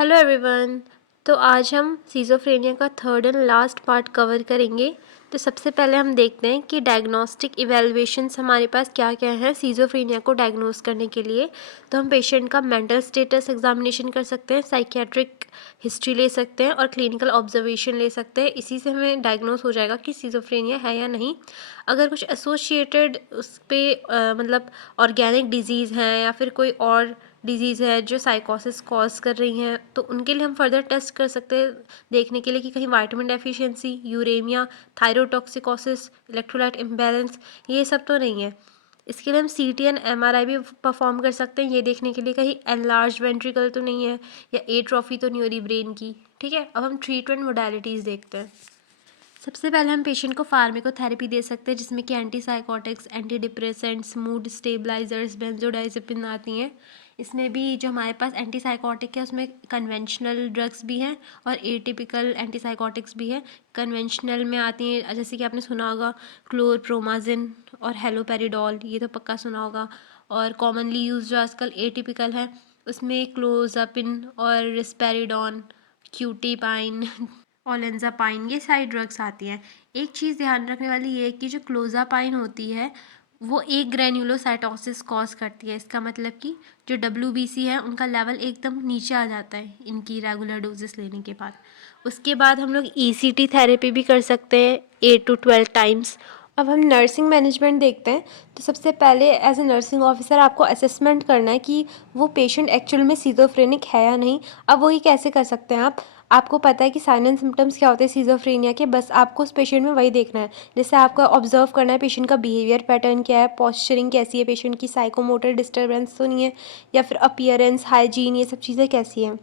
Hello everyone. तो आज हम सिज़ोफ्रेनिया का third and last part cover करेंगे। तो सबसे पहले हम देखते हैं कि डायग्नोस्टिक इवैल्यूएशंस हमारे पास क्या क्या हैं सिज़ोफ्रेनिया को डायग्नोस करने के लिए। तो हम पेशेंट का मेंटल स्टेटस एग्जामिनेशन कर सकते हैं, साइकियाट्रिक हिस्ट्री ले सकते हैं और क्लिनिकल ऑब्जर्वेशन ले सकते हैं। इसी से हमें डायग्नोस हो जाएगा कि सिज़ोफ्रेनिया है या नहीं। अगर कुछ एसोसिएटेड उस पर मतलब ऑर्गेनिक डिजीज़ हैं या फिर कोई और डिजीज़ है जो साइकोसिस कॉज कर रही हैं, तो उनके लिए हम फर्दर टेस्ट कर सकते हैं देखने के लिए कि कहीं vitamin deficiency, uraemia, thyrotoxicosis, electrolyte imbalance ये सब तो नहीं है। इसके लिए हम सीटी एंड एमआरआई भी परफॉर्म कर सकते हैं ये देखने के लिए कहीं एनलार्ज वेंट्रिकल तो नहीं है या एट्रोफी तो नहीं हो रही ब्रेन की। ठीक है, अब हम ट्रीटमेंट मोडालिटीज़ देखते हैं। सबसे पहले हम पेशेंट को फार्माकोथेरेपी दे सकते हैं जिसमें कि antipsychotics, anti depressants, mood stabilisers, benzodiazepine आती हैं। इसमें भी जो हमारे पास एंटीसाइकोटिक है उसमें कन्वेंशनल ड्रग्स भी हैं और एटिपिकल एंटीसाइकोटिक्स भी हैं। कन्वेंशनल में आती हैं जैसे कि आपने सुना होगा क्लोरप्रोमाजिन और हेलोपेरिडोल, ये तो पक्का सुना होगा। और कॉमनली यूज जो आजकल एटिपिकल है उसमें क्लोजापिन और रिस्पेरिडोन, क्यूटीपाइन, ओलेंजापाइन, ये सारी ड्रग्स आती हैं। एक चीज़ ध्यान रखने वाली ये है कि जो क्लोजापाइन होती है वो एक ग्रेन्युलोसाइटोसिस कॉज करती है। इसका मतलब कि जो WBC है उनका लेवल एकदम नीचे आ जाता है इनकी रेगुलर डोजेस लेने के बाद। उसके बाद हम लोग ECT थेरेपी भी कर सकते हैं 8 to 12 टाइम्स। अब हम नर्सिंग मैनेजमेंट देखते हैं। तो सबसे पहले एज ए नर्सिंग ऑफिसर आपको असेसमेंट करना है कि वो पेशेंट एक्चुअल में सिज़ोफ्रेनिक है या नहीं। अब वही कैसे कर सकते हैं आपको पता है कि साइन एंड सिम्टम्स क्या होते हैं सिज़ोफ्रेनिया के, बस आपको उस पेशेंट में वही देखना है। जैसे आपको ऑब्जर्व करना है पेशेंट का बिहेवियर पैटर्न क्या है, पॉस्चरिंग कैसी है, पेशेंट की साइकोमोटर डिस्टर्बेंस तो नहीं है, या फिर अपीयरेंस, हाइजीन, ये सब चीज़ें कैसी हैं।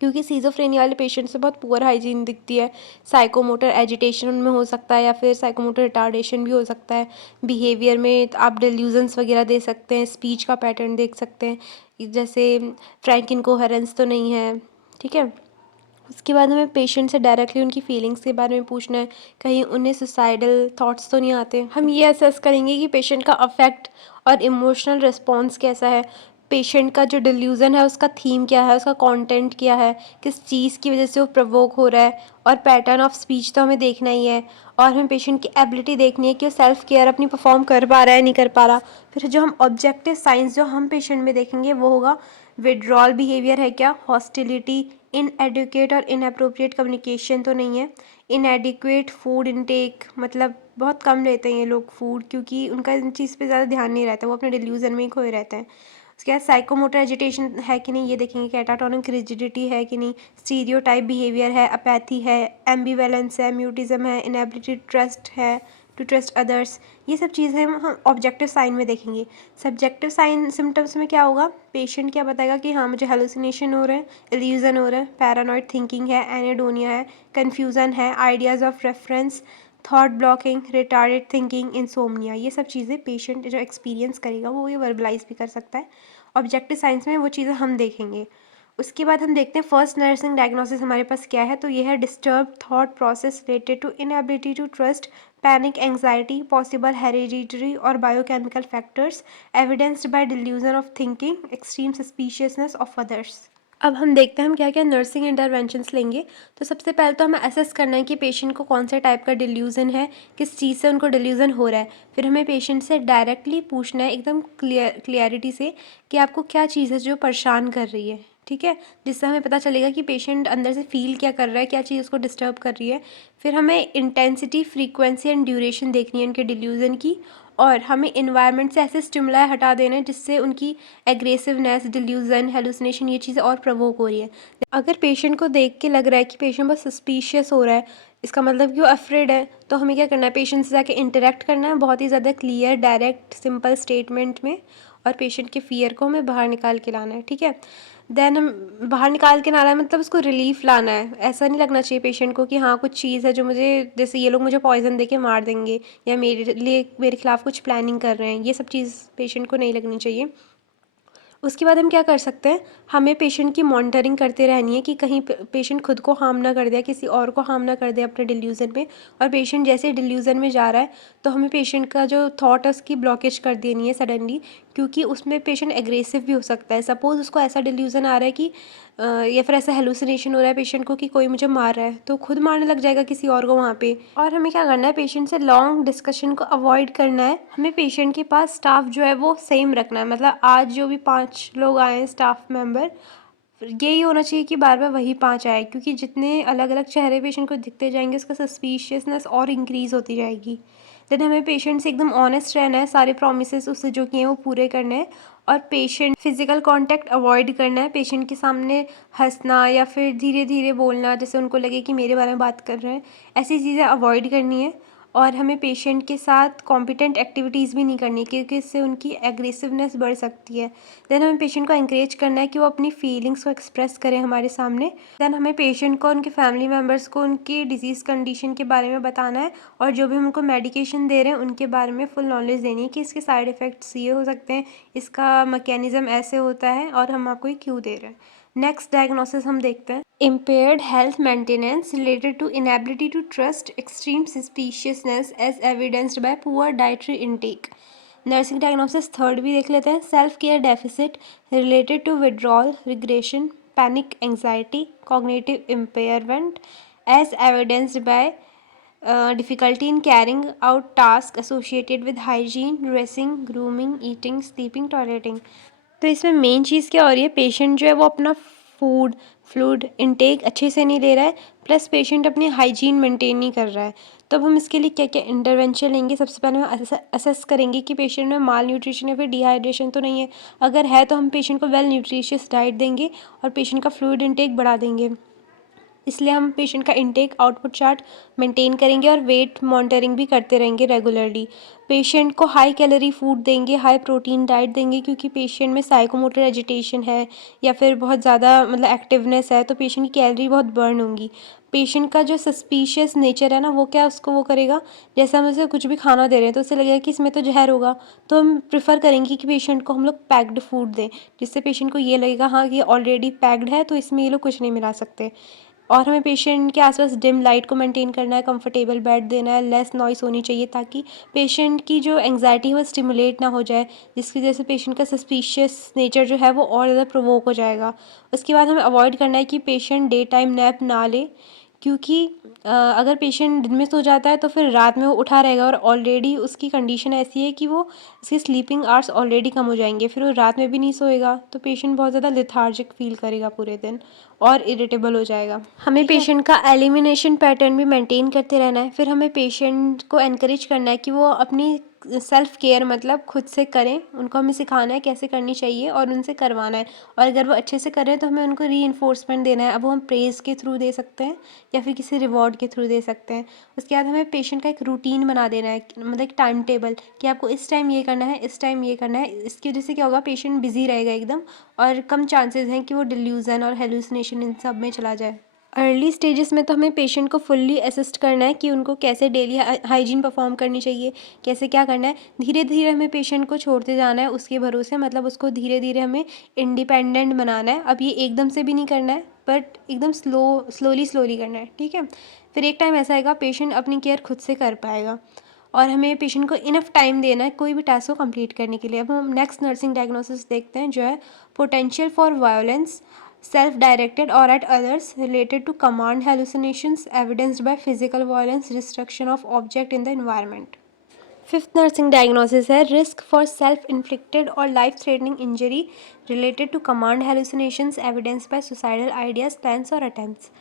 क्योंकि सिज़ोफ्रेनिया वाले पेशेंट से बहुत पुअर हाइजीन दिखती है, साइकोमोटर एजिटेशन उनमें हो सकता है या फिर साइकोमोटर रिटार्डेशन भी हो सकता है। बिहेवियर में तो आप डिल्यूजन्स वगैरह दे सकते हैं, स्पीच का पैटर्न देख सकते हैं जैसे फ्रैंक इनकोहेरेंस तो नहीं है। ठीक है, उसके बाद हमें पेशेंट से डायरेक्टली उनकी फीलिंग्स के बारे में पूछना है, कहीं उन्हें सुसाइडल थॉट्स तो नहीं आते। हम ये असेस करेंगे कि पेशेंट का अफेक्ट और इमोशनल रिस्पॉन्स कैसा है, पेशेंट का जो डिल्यूज़न है उसका थीम क्या है, उसका कंटेंट क्या है, किस चीज़ की वजह से वो प्रवोक हो रहा है, और पैटर्न ऑफ स्पीच तो हमें देखना ही है। और हमें पेशेंट की एबिलिटी देखनी है कि वो सेल्फ केयर अपनी परफॉर्म कर पा रहा है नहीं कर पा रहा। फिर जो हम ऑब्जेक्टिव साइंस जो हम पेशेंट में देखेंगे वो होगा विड्रॉल बिहेवियर है क्या, हॉस्टिलिटी, इनएडुकेट और इनअप्रोप्रिएट कम्युनिकेशन तो नहीं है, इनएडिक्वेट फूड इनटेक, मतलब बहुत कम लेते हैं ये लोग फूड क्योंकि उनका इन चीज़ पे ज़्यादा ध्यान नहीं रहता, वो अपने डिल्यूजन में ही खोए रहते हैं। उसके बाद साइकोमोटर एजिटेशन है कि नहीं ये देखेंगे, कैटाटोनिक रिजिडिटी है कि नहीं, स्टीरियोटाइप बिहेवियर है, अपैथी है, एम्बिवेलेंस है, म्यूटिज्म है, इनएबिलिटी ट्रस्ट है टू ट्रस्ट अदर्स, ये सब चीज़ें हम ऑब्जेक्टिव साइन में देखेंगे। सब्जेक्टिव साइन सिम्टम्स में क्या होगा, पेशेंट क्या बताएगा कि हाँ मुझे हेलुसिनेशन हो रहे हैं, इल्यूजन हो रहा है, पैरानॉइड थिंकिंग है, एनेडोनिया है, कन्फ्यूज़न है, ideas of reference, thought blocking, retarded thinking, insomnia, ये सब चीज़ें पेशेंट जो एक्सपीरियंस करेगा वो ये वर्बलाइज भी कर सकता है। ऑब्जेक्टिव साइंस में वो चीज़ें हम देखेंगे। उसके बाद हम देखते हैं फर्स्ट नर्सिंग डायग्नोसिस हमारे पास क्या है। तो ये है disturb thought process related to inability to trust, panic, anxiety, possible hereditary और biochemical factors, evidenced by delusion of thinking, extreme suspiciousness of others. अब हम देखते हैं हम क्या क्या नर्सिंग इंटरवेंशंस लेंगे। तो सबसे पहले तो हमें असेस करना है कि पेशेंट को कौन से टाइप का डिल्यूजन है, किस चीज़ से उनको डिल्यूजन हो रहा है। फिर हमें पेशेंट से डायरेक्टली पूछना है एकदम क्लियरिटी से कि आपको क्या चीज़ है जो परेशान कर रही है। ठीक है, जिससे हमें पता चलेगा कि पेशेंट अंदर से फील क्या कर रहा है, क्या चीज़ उसको डिस्टर्ब कर रही है। फिर हमें इंटेंसिटी, फ्रीक्वेंसी एंड ड्यूरेशन देखनी है उनके डिल्यूजन की, और हमें इन्वायरमेंट से ऐसे स्टिमुलाई हटा देना है जिससे उनकी एग्रेसिवनेस, डिल्यूजन, हेलुसिनेशन ये चीज़ें और प्रवोक हो रही है। अगर पेशेंट को देख के लग रहा है कि पेशेंट बहुत सस्पिशियस हो रहा है, इसका मतलब कि वो अफ्रेड है, तो हमें क्या करना है, पेशेंट से जाके इंटरेक्ट करना है बहुत ही ज़्यादा क्लियर, डायरेक्ट, सिंपल स्टेटमेंट में, और पेशेंट के फियर को हमें बाहर निकाल के लाना है। ठीक है, देन हम बाहर निकाल के ना रहा है मतलब उसको रिलीफ लाना है। ऐसा नहीं लगना चाहिए पेशेंट को कि हाँ कुछ चीज़ है जो मुझे, जैसे ये लोग मुझे पॉइजन दे के मार देंगे या मेरे लिए मेरे खिलाफ कुछ प्लानिंग कर रहे हैं, ये सब चीज़ पेशेंट को नहीं लगनी चाहिए। उसके बाद हम क्या कर सकते हैं, हमें पेशेंट की मॉनिटरिंग करते रहनी है कि कहीं पेशेंट खुद को हार्म ना कर दे, किसी और को हार्म ना कर दे अपने डिल्यूज़न में। और पेशेंट जैसे डिल्यूज़न में जा रहा है तो हमें पेशेंट का जो थॉट है उसकी ब्लॉकेज कर देनी है सडनली, क्योंकि उसमें पेशेंट एग्रेसिव भी हो सकता है। सपोज़ उसको ऐसा डिल्यूज़न आ रहा है कि या फिर ऐसा हेलुसिनेशन हो रहा है पेशेंट को कि कोई मुझे मार रहा है, तो खुद मारने लग जाएगा किसी और को वहाँ पे। और हमें क्या करना है, पेशेंट से लॉन्ग डिस्कशन को अवॉइड करना है। हमें पेशेंट के पास स्टाफ जो है वो सेम रखना है, मतलब आज जो भी 5 लोग आए हैं स्टाफ मेंबर, यही होना चाहिए कि बार बार वही 5 आए, क्योंकि जितने अलग अलग चेहरे पेशेंट को दिखते जाएंगे उसका सस्पिशियसनेस और इंक्रीज़ होती जाएगी। देन हमें पेशेंट से एकदम ऑनेस्ट रहना है, सारे प्रोमिसेस उससे जो किए हैं वो पूरे करने हैं। और पेशेंट फिजिकल कांटेक्ट अवॉइड करना है, पेशेंट के सामने हंसना या फिर धीरे धीरे बोलना जैसे उनको लगे कि मेरे बारे में बात कर रहे हैं, ऐसी चीज़ें अवॉइड करनी है। और हमें पेशेंट के साथ कॉम्पिटेंट एक्टिविटीज़ भी नहीं करनी, क्योंकि इससे उनकी एग्रेसिवनेस बढ़ सकती है। देन हमें पेशेंट को इंकरेज करना है कि वो अपनी फीलिंग्स को एक्सप्रेस करें हमारे सामने। देन हमें पेशेंट को, उनके फैमिली मेम्बर्स को उनकी डिजीज़ कंडीशन के बारे में बताना है, और जो भी हम उनको मेडिकेशन दे रहे हैं उनके बारे में फुल नॉलेज देनी है कि इसके साइड इफ़ेक्ट्स ये हो सकते हैं, इसका मैकेनिज़्म ऐसे होता है और हम आपको ये क्यों दे रहे हैं। नेक्स्ट डायग्नोसिस हम देखते हैं, impaired health maintenance related to inability to trust extreme suspiciousness as evidenced by poor dietary intake. Nursing diagnosis third भी देख लेते हैं, self care deficit related to withdrawal, regression, panic anxiety, cognitive impairment as evidenced by difficulty in carrying out tasks associated with hygiene, dressing, grooming, eating, sleeping, toileting. तो इसमें main चीज़ क्या हो रही है, पेशेंट जो है वो अपना फ्लूइड इनटेक अच्छे से नहीं ले रहा है, प्लस पेशेंट अपनी हाइजीन मेंटेन नहीं कर रहा है। तो अब हम इसके लिए क्या क्या इंटरवेंशन लेंगे, सबसे पहले हम असेस करेंगे कि पेशेंट में माल न्यूट्रिशन या फिर डिहाइड्रेशन तो नहीं है। अगर है तो हम पेशेंट को वेल न्यूट्रिशियस डाइट देंगे और पेशेंट का फ्लूइड इनटेक बढ़ा देंगे। इसलिए हम पेशेंट का इनटेक आउटपुट चार्ट मेंटेन करेंगे और वेट मॉनिटरिंग भी करते रहेंगे रेगुलरली। पेशेंट को हाई कैलोरी फूड देंगे, हाई प्रोटीन डाइट देंगे, क्योंकि पेशेंट में साइकोमोटर एजिटेशन है या फिर बहुत ज़्यादा मतलब एक्टिवनेस है, तो पेशेंट की कैलोरी बहुत बर्न होंगी। पेशेंट का जो सस्पिशियस नेचर है ना, वो क्या उसको वो करेगा, जैसे हम उसे कुछ भी खाना दे रहे हैं तो उसे लगेगा कि इसमें तो जहर होगा, तो हम प्रेफर करेंगे कि पेशेंट को हम लोग पैक्ड फूड दें, जिससे पेशेंट को ये लगेगा हाँ ये ऑलरेडी पैक्ड है तो इसमें ये लोग कुछ नहीं मिला सकते। और हमें पेशेंट के आसपास डिम लाइट को मेंटेन करना है, कंफर्टेबल बेड देना है, लेस नॉइस होनी चाहिए ताकि पेशेंट की जो एंग्जाइटी है वो स्टिमुलेट ना हो जाए, जिसकी वजह से पेशेंट का सस्पिशियस नेचर जो है वो और ज़्यादा प्रोवोक हो जाएगा। उसके बाद हमें अवॉइड करना है कि पेशेंट डे टाइम नैप ना ले, क्योंकि अगर पेशेंट दिन में सो जाता है तो फिर रात में वो उठा रहेगा और ऑलरेडी उसकी कंडीशन ऐसी है कि वो उसके स्लीपिंग आवर्स ऑलरेडी कम हो जाएंगे, फिर वो रात में भी नहीं सोएगा तो पेशेंट बहुत ज़्यादा लेथार्जिक फील करेगा पूरे दिन और इरिटेबल हो जाएगा। हमें पेशेंट का एलिमिनेशन पैटर्न भी मेंटेन करते रहना है। फिर हमें पेशेंट को एनकरेज करना है कि वो अपनी सेल्फ केयर मतलब खुद से करें, उनको हमें सिखाना है कैसे करनी चाहिए और उनसे करवाना है, और अगर वो अच्छे से कर रहे हैं तो हमें उनको रीइंफोर्समेंट देना है। अब वो हम प्रेज़ के थ्रू दे सकते हैं या फिर किसी रिवॉर्ड के थ्रू दे सकते हैं। उसके बाद हमें पेशेंट का एक रूटीन बना देना है, मतलब एक टाइम टेबल कि आपको इस टाइम ये करना है, इस टाइम ये करना है। इसकी वजह से क्या होगा, पेशेंट बिजी रहेगा एकदम और कम चांसेस हैं कि वो डिल्यूज़न और हेलुसिनेशन इन सब में चला जाए। अर्ली स्टेजेस में तो हमें पेशेंट को फुल्ली असिस्ट करना है कि उनको कैसे डेली हाइजीन परफॉर्म करनी चाहिए, कैसे क्या करना है। धीरे धीरे हमें पेशेंट को छोड़ते जाना है उसके भरोसे, मतलब उसको धीरे धीरे हमें इंडिपेंडेंट बनाना है। अब ये एकदम से भी नहीं करना है, बट एकदम स्लोली करना है, ठीक है। फिर एक टाइम ऐसा आएगा पेशेंट अपनी केयर खुद से कर पाएगा, और हमें पेशेंट को इनफ टाइम देना है कोई भी टास्क को कंप्लीट करने के लिए। अब हम नेक्स्ट नर्सिंग डायग्नोसिस देखते हैं, जो है potential for violence self directed or at others related to command hallucinations evidenced by physical violence, destruction of object in the environment. Fifth nursing diagnosis है risk for self inflicted or life threatening injury related to command hallucinations evidenced by suicidal ideas, plans or attempts.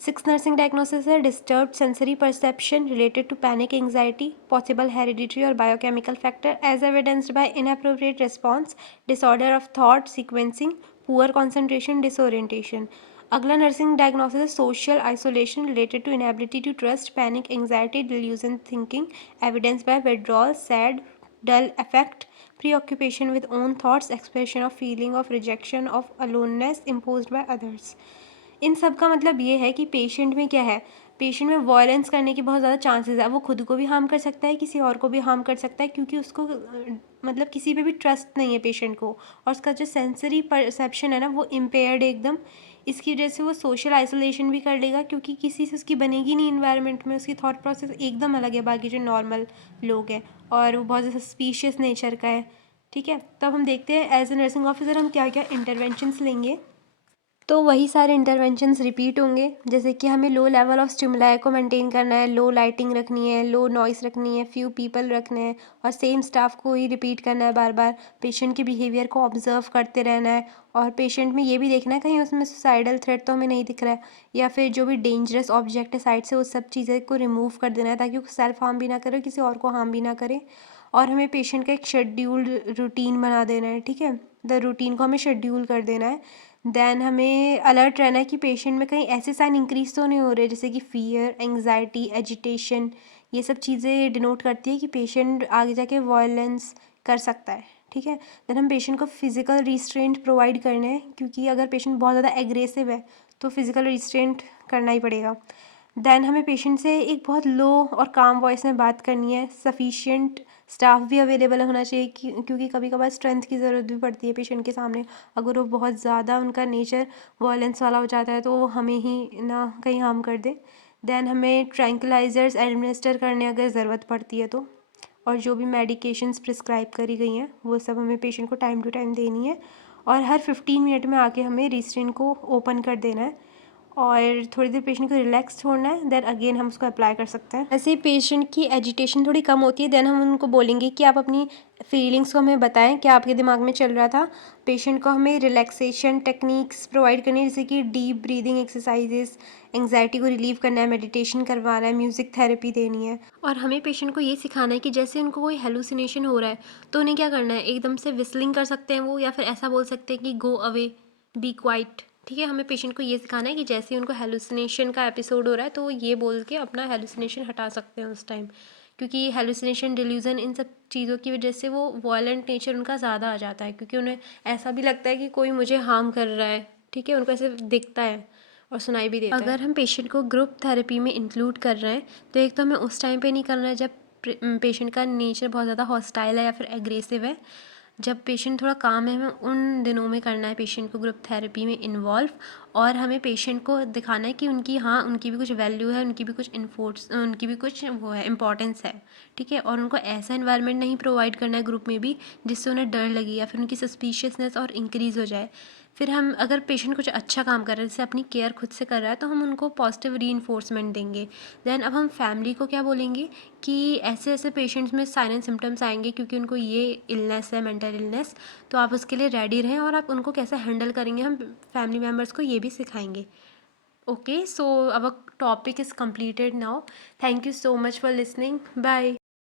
Sixth nursing diagnosis है disturbed sensory perception related to panic anxiety, possible hereditary or biochemical factor as evidenced by inappropriate response, disorder of thought sequencing, poor concentration, disorientation. अगला nursing diagnosis है social isolation related to inability to trust, panic anxiety, delusion thinking evidence by withdrawal, sad, dull affect, preoccupation with own thoughts, expression of feeling of rejection, of aloneness imposed by others. इन सब का मतलब ये है कि patient में क्या है, patient में वॉयलेंस करने के बहुत ज़्यादा चांसेस है। वो खुद को भी हार्म कर सकता है, किसी और को भी हार्म कर सकता है, क्योंकि उसको मतलब किसी पे भी ट्रस्ट नहीं है पेशेंट को, और उसका जो सेंसरी परसेप्शन है ना वो इम्पेयर्ड एकदम। इसकी वजह से वो सोशल आइसोलेशन भी कर लेगा, क्योंकि किसी से उसकी बनेगी नहीं इन्वायरमेंट में, उसकी थॉट प्रोसेस एकदम अलग है बाकी जो नॉर्मल लोग हैं, और वो बहुत ज़्यादा सस्पिशियस नेचर का है, ठीक है। तब हम देखते हैं एज ए नर्सिंग ऑफिसर हम क्या क्या इंटरवेंशंस लेंगे। तो वही सारे इंटरवेंशंस रिपीट होंगे, जैसे कि हमें लो लेवल ऑफ स्टिमुलाई को मेंटेन करना है, लो लाइटिंग रखनी है, लो नॉइस रखनी है, फ्यू पीपल रखने हैं और सेम स्टाफ को ही रिपीट करना है बार बार। पेशेंट के बिहेवियर को ऑब्जर्व करते रहना है और पेशेंट में ये भी देखना है कहीं उसमें सुसाइडल थ्रेट तो हमें नहीं दिख रहा है, या फिर जो भी डेंजरस ऑब्जेक्ट है साइड से उस सब चीज़ें को रिमूव कर देना है ताकि वो सेल्फ हार्म भी ना करे, किसी और को हार्म भी ना करे। और हमें पेशेंट का एक शेड्यूल्ड रूटीन बना देना है, ठीक है। द रूटीन को हमें शेड्यूल कर देना है। देन हमें अलर्ट रहना है कि पेशेंट में कहीं ऐसे साइन इंक्रीज तो नहीं हो रहे जैसे कि फियर, एंग्जाइटी, एजिटेशन। ये सब चीज़ें डिनोट करती है कि पेशेंट आगे जाके वायलेंस कर सकता है, ठीक है। देन हम पेशेंट को फिजिकल रिस्ट्रेंट प्रोवाइड करने हैं, क्योंकि अगर पेशेंट बहुत ज़्यादा एग्रेसिव है तो फिजिकल रिस्ट्रेंट करना ही पड़ेगा। देन हमें पेशेंट से एक बहुत लो और काम वॉइस में बात करनी है। सफिशिएंट स्टाफ भी अवेलेबल होना चाहिए क्योंकि कभी कभार स्ट्रेंथ की ज़रूरत भी पड़ती है पेशेंट के सामने। अगर वो बहुत ज़्यादा उनका नेचर वायलेंस वाला हो जाता है तो वो हमें ही ना कहीं हार्म कर दे। देन हमें ट्रैंक्विलाइजर्स एडमिनिस्टर करने अगर ज़रूरत पड़ती है तो, और जो भी मेडिकेशंस प्रिस्क्राइब करी गई हैं वो सब हमें पेशेंट को टाइम टू टाइम देनी है। और हर 15 मिनट में आके हमें रिस्ट्रेन को ओपन कर देना है और थोड़ी देर पेशेंट को रिलैक्स छोड़ना है। देन अगेन हम उसको अप्लाई कर सकते हैं। ऐसे ही पेशेंट की एजिटेशन थोड़ी कम होती है, देन हम उनको बोलेंगे कि आप अपनी फीलिंग्स को हमें बताएं, क्या आपके दिमाग में चल रहा था। पेशेंट को हमें रिलैक्सेशन टेक्निक्स प्रोवाइड करनी है, जैसे कि डीप ब्रीदिंग एक्सरसाइजेस, एंग्जाइटी को रिलीव करना है, मेडिटेशन करवाना है, म्यूज़िक थेरेपी देनी है। और हमें पेशेंट को ये सिखाना है कि जैसे उनको कोई हेलुसिनेशन हो रहा है तो उन्हें क्या करना है, एकदम से विस्लिंग कर सकते हैं वो, या फिर ऐसा बोल सकते हैं कि गो अवे, बी क्वाइट, ठीक है। हमें पेशेंट को ये सिखाना है कि जैसे ही उनको हेलुसिनेशन का एपिसोड हो रहा है तो वो ये बोल के अपना हेलुसिनेशन हटा सकते हैं उस टाइम, क्योंकि हेलुसिनेशन, डिल्यूजन, इन सब चीज़ों की वजह से वो वायलेंट नेचर उनका ज़्यादा आ जाता है, क्योंकि उन्हें ऐसा भी लगता है कि कोई मुझे हार्म कर रहा है, ठीक है। उनको ऐसे दिखता है और सुनाई भी देता है। अगर हम पेशेंट को ग्रुप थेरेपी में इंक्लूड कर रहे हैं तो एक तो हमें उस टाइम पे नहीं करना है जब पेशेंट का नेचर बहुत ज़्यादा हॉस्टाइल है या फिर एग्रेसिव है। जब पेशेंट थोड़ा काम है हमें उन दिनों में करना है पेशेंट को ग्रुप थेरेपी में इन्वॉल्व। और हमें पेशेंट को दिखाना है कि उनकी, हाँ, उनकी भी कुछ वैल्यू है, उनकी भी कुछ वो है, इंपॉर्टेंस है, ठीक है। और उनको ऐसा इन्वायरमेंट नहीं प्रोवाइड करना है ग्रुप में भी जिससे उन्हें डर लगे या फिर उनकी सस्पिशियसनेस और इंक्रीज़ हो जाए। फिर हम, अगर पेशेंट कुछ अच्छा काम कर रहा है, जैसे अपनी केयर खुद से कर रहा है, तो हम उनको पॉजिटिव रीइंफोर्समेंट देंगे। देन अब हम फैमिली को क्या बोलेंगे कि ऐसे ऐसे पेशेंट्स में साइलेंट सिम्टम्स आएंगे क्योंकि उनको ये इलनेस है, मेंटल इलनेस, तो आप उसके लिए रेडी रहें और आप उनको कैसे हैंडल करेंगे हम फैमिली मेम्बर्स को ये भी सिखाएंगे। Okay, so our topic is completed now. Thank you so much for listening. Bye.